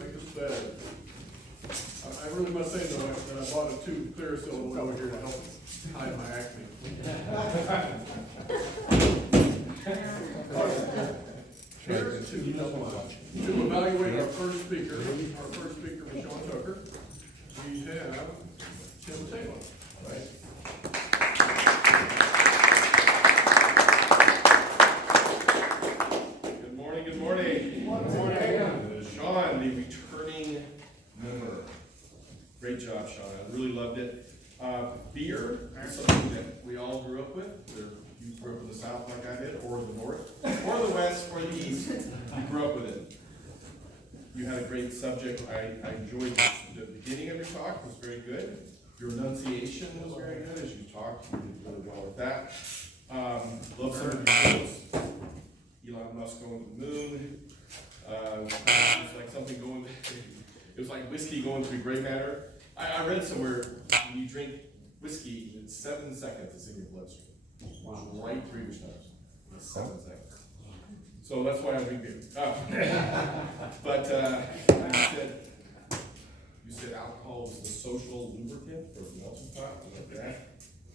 make us better. I really must say though, that I bought a tube of clear silver over here to help hide my acne. Here to evaluate our first speaker, Michelle Tucker, we have Tim Taylor. Right. Good morning. Good morning. Sean, the returning member. Great job, Sean. I really loved it. Beer is something that we all grew up with. Whether you grew up in the South like I did, or the North, or the West, or the East, you grew up with it. You had a great subject. I enjoyed the beginning of your talk. It was very good. Your enunciation was very good as you talked. You did really well with that. Love some of your quotes. Elon Musk going to the moon. It was like something going. It was like whiskey going through gray matter. I read somewhere when you drink whiskey, in 7 seconds it's in your bloodstream. Wow. Right through your stomach. 7 seconds. So that's why I drink beer. But you said alcohol was the social lubricant for the melting pot. I like that.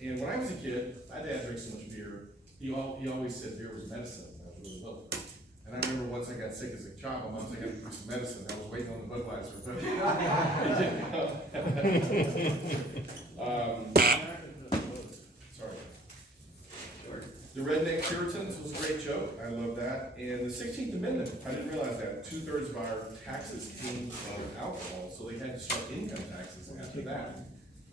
And when I was a kid, my dad drank so much beer. He always said beer was medicine. That was really helpful. And I remember once I got sick as a child, my mom said I got to drink some medicine. I was waiting on the Budweiser. Sorry. The Redneck Puritans was a great joke. I love that. And the 16th Amendment, I didn't realize that. 2/3 of our taxes came from alcohol, so they had to start income taxes after that.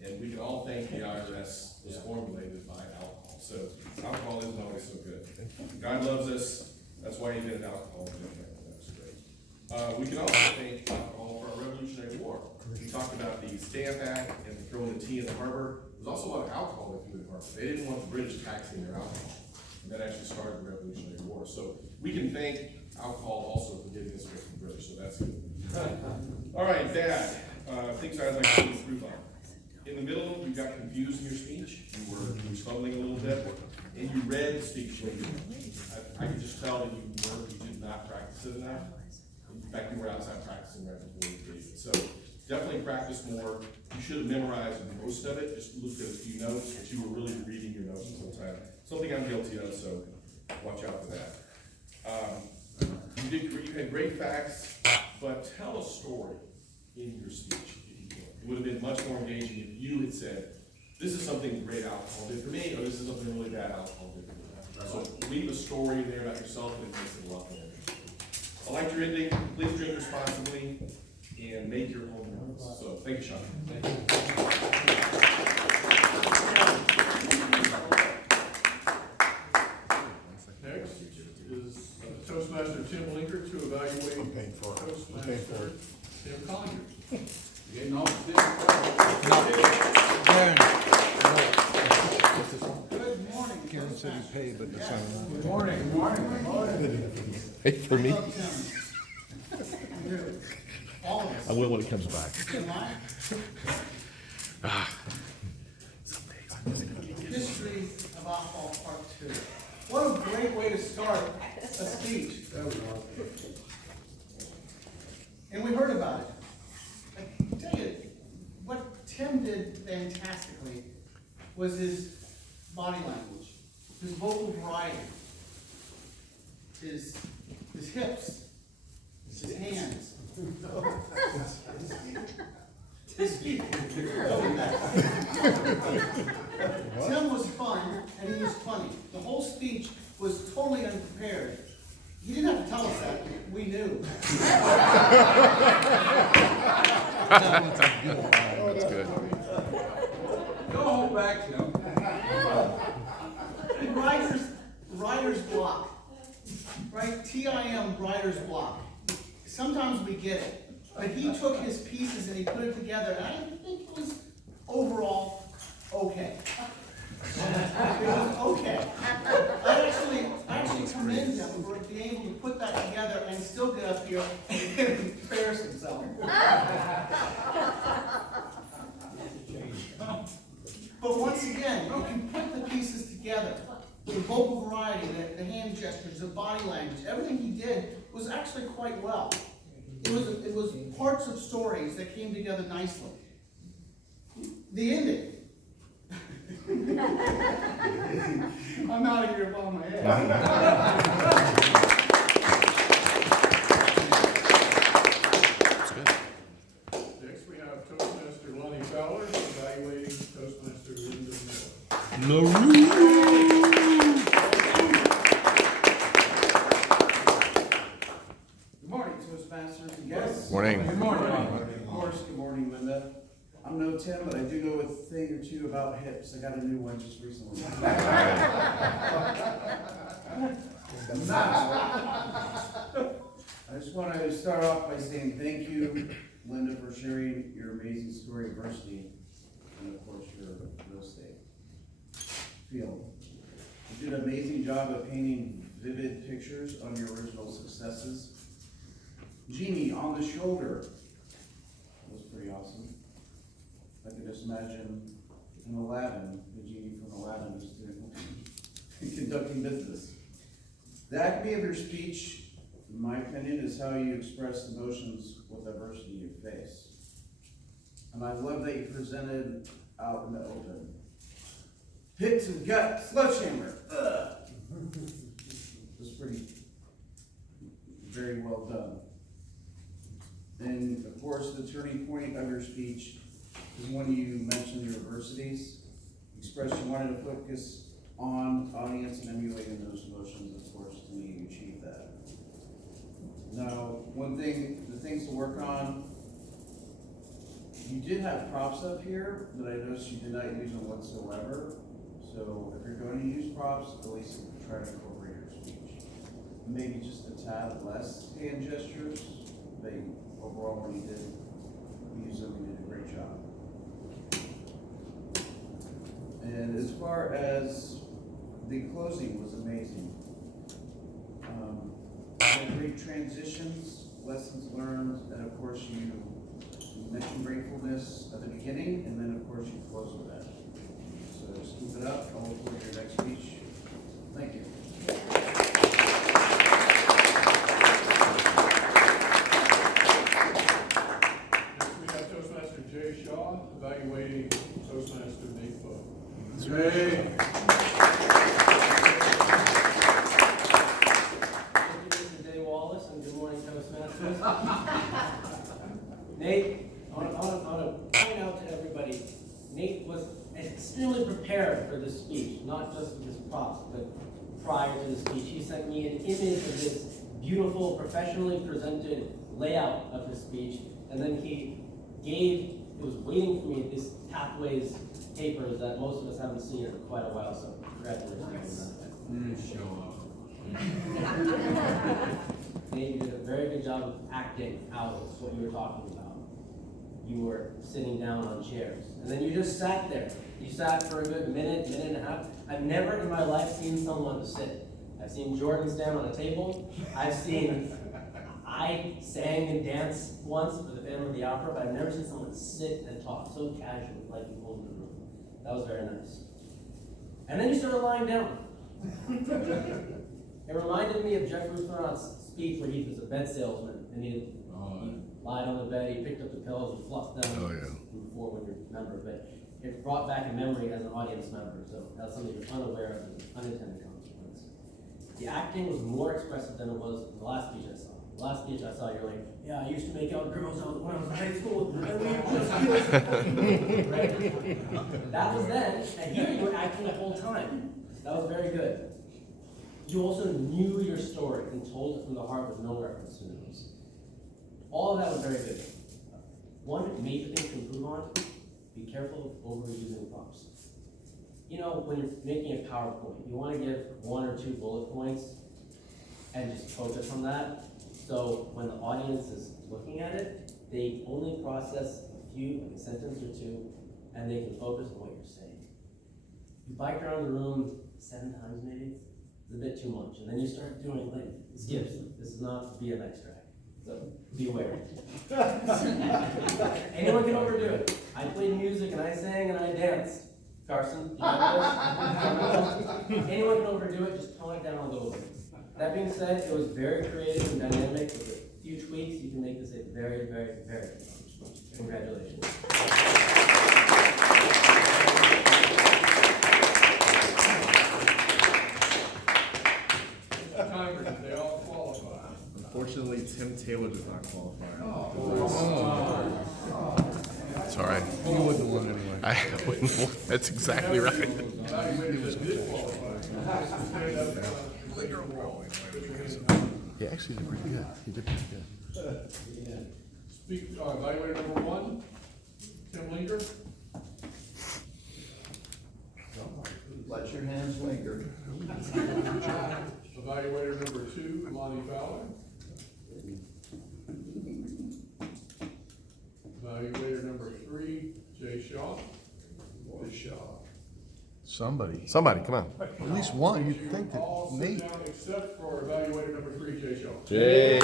And we can all thank the IRS was formulated by alcohol. So alcohol isn't always so good. God loves us. That's why he did alcohol. That was great. We can also thank alcohol for our Revolutionary War. We talked about the Stamp Act and throwing the tea in the harbor. There was also a lot of alcohol that threw in the harbor. They didn't want the British taxing their alcohol. And that actually started the Revolutionary War. So we can thank alcohol also for getting us away from the British. So that's good. All right, Dad. Things I'd like to improve on. In the middle, you got confused in your speech. You were stumbling a little bit, and you read the speech. I could just tell that you did not practice it enough. In fact, you were outside practicing right before you gave it. So definitely practice more. You should have memorized most of it. Just looked at a few notes, but you were really reading your notes the whole time. Something I'm guilty of, so watch out for that. You had great facts, but tell a story in your speech. It would have been much more engaging if you had said, this is something great alcohol did for me, or this is something really bad alcohol did for me. So leave a story there about yourself, and it makes it a lot more interesting. I liked your ending. Please drink responsibly and make your own rules. So thank you, Sean. Thank you. Next is Toastmaster Tim Linker to evaluate Toastmaster Tim Collinger. Getting all Good morning. Karen said he paid, but the sign. Good morning. Good morning. Hey, for me? All of us. I will when it comes back. History of alcohol, part 2. What a great way to start a speech. And we heard about it. I tell you, what Tim did fantastically was his body language, his vocal variety, his hips, his hands, his feet. Tim was fun, and he was funny. The whole speech was totally unprepared. He didn't have to tell us that. We knew. Oh, that's good. Go home back, Tim. Writer's block. Right? TIM, writer's block. Sometimes we get it. But he took his pieces and he put it together, and I think it was overall okay. It was okay. I actually commend him for being able to put that together and still get up here and embarrass himself. But once again, you can put the pieces together. The vocal variety, the hand gestures, the body language, everything he did was actually quite well. It was parts of stories that came together nicely. The ending. I'm out of here by my head. Next, we have Toastmaster Lonnie Fowler evaluating Toastmaster Linda Miller. Good morning, Toastmasters and guests. Morning. Good morning. Of course, good morning, Linda. I'm no Tim, but I do know a thing or two about hips. I got a new one just recently. I just want to start off by saying thank you, Linda, for sharing your amazing story of diversity and, of course, your real estate field. You did an amazing job of painting vivid pictures on your original successes. Genie on the shoulder was pretty awesome. I could just imagine in Aladdin, the genie from Aladdin just conducting business. The acme of your speech, in my opinion, is how you express emotions with diversity you face. And I love that you presented out in the open. Pit to the gut, sledgehammer. Ugh. It was very well done. And of course, the turning point of your speech is when you mentioned universities, expressed you wanted to focus on audience and emulating those emotions. Of course, to me, you achieved that. Now, the things to work on, you did have props up here, but I noticed you did not use them whatsoever. So if you're going to use props, at least try to incorporate your speech. Maybe just a tad less hand gestures, but overall, when you did use them, you did a great job. And as far as the closing was amazing. Great transitions, lessons learned, and of course you mentioned gratefulness at the beginning, and then of course you close with that. So just keep it up. I'll look forward to your next speech. Thank you. Next, we have Toastmaster Jay Shaw evaluating Toastmaster Nate Bow. Jay. And good morning, Toastmasters. Nate, I want to point out to everybody, Nate was extremely prepared for this speech, not just with his props, but prior to the speech. He sent me an image of this beautiful, professionally presented layout of his speech, and then he was waiting for me this Pathways papers that most of us haven't seen in quite a while, so congratulations on that. Show up. Nate, you did a very good job of acting out what you were talking about. You were sitting down on chairs, and then you just sat there. You sat for a good minute and a half. I've never in my life seen someone sit. I've seen Jordan stand on a table. I sang and danced once for the Phantom of the Opera, but I've never seen someone sit and talk so casually, like you owned the room. That was very nice. And then you started lying down. It reminded me of Jeffrey Farrant's speech where he was a bed salesman, and he lied on the bed, he picked up the pillows, he fluffed them. Oh, yeah. Before when you're a member, but it brought back a memory as an audience member, so that's something you're unaware of, an unintended consequence. The acting was more expressive than it was in the last speech I saw. The last speech I saw, you're like, yeah, I used to make out girls when I was in high school, and we just right? That was then, and here you were acting the whole time. That was very good. You also knew your story and told it from the heart with no reference to news. All of that was very good. One major thing to improve on, be careful of overusing prompts. You know, when you're making a PowerPoint, you want to give 1 or 2 bullet points and just focus on that. So when the audience is looking at it, they only process a few, like a sentence or 2, and they can focus on what you're saying. You bike around the room 7 times maybe, it's a bit too much. And then you start doing like skips. This is not a BMX track, so be aware. Anyone can overdo it. I played music and I sang and I danced. Carson, you know this? Anyone can overdo it, just tone it down a little bit. That being said, it was very creative and dynamic with a few tweaks, you can make this a very, very, very good launch. Congratulations. Timer, did they all qualify? Unfortunately, Tim Taylor did not qualify. It's all right. You wouldn't have won anyway. I wouldn't, that's exactly right. Evaluators that did qualify. Stand up. He actually did pretty good. He did pretty good. Evaluator number one, Tim Linger. Let your hands linger. Evaluator number two, Lonnie Fowler. Evaluator number three, Jay Shaw. Somebody. Somebody, come on. At least one, you'd think All that sit Nate. down except for evaluator number three, Jay Shaw. Jay.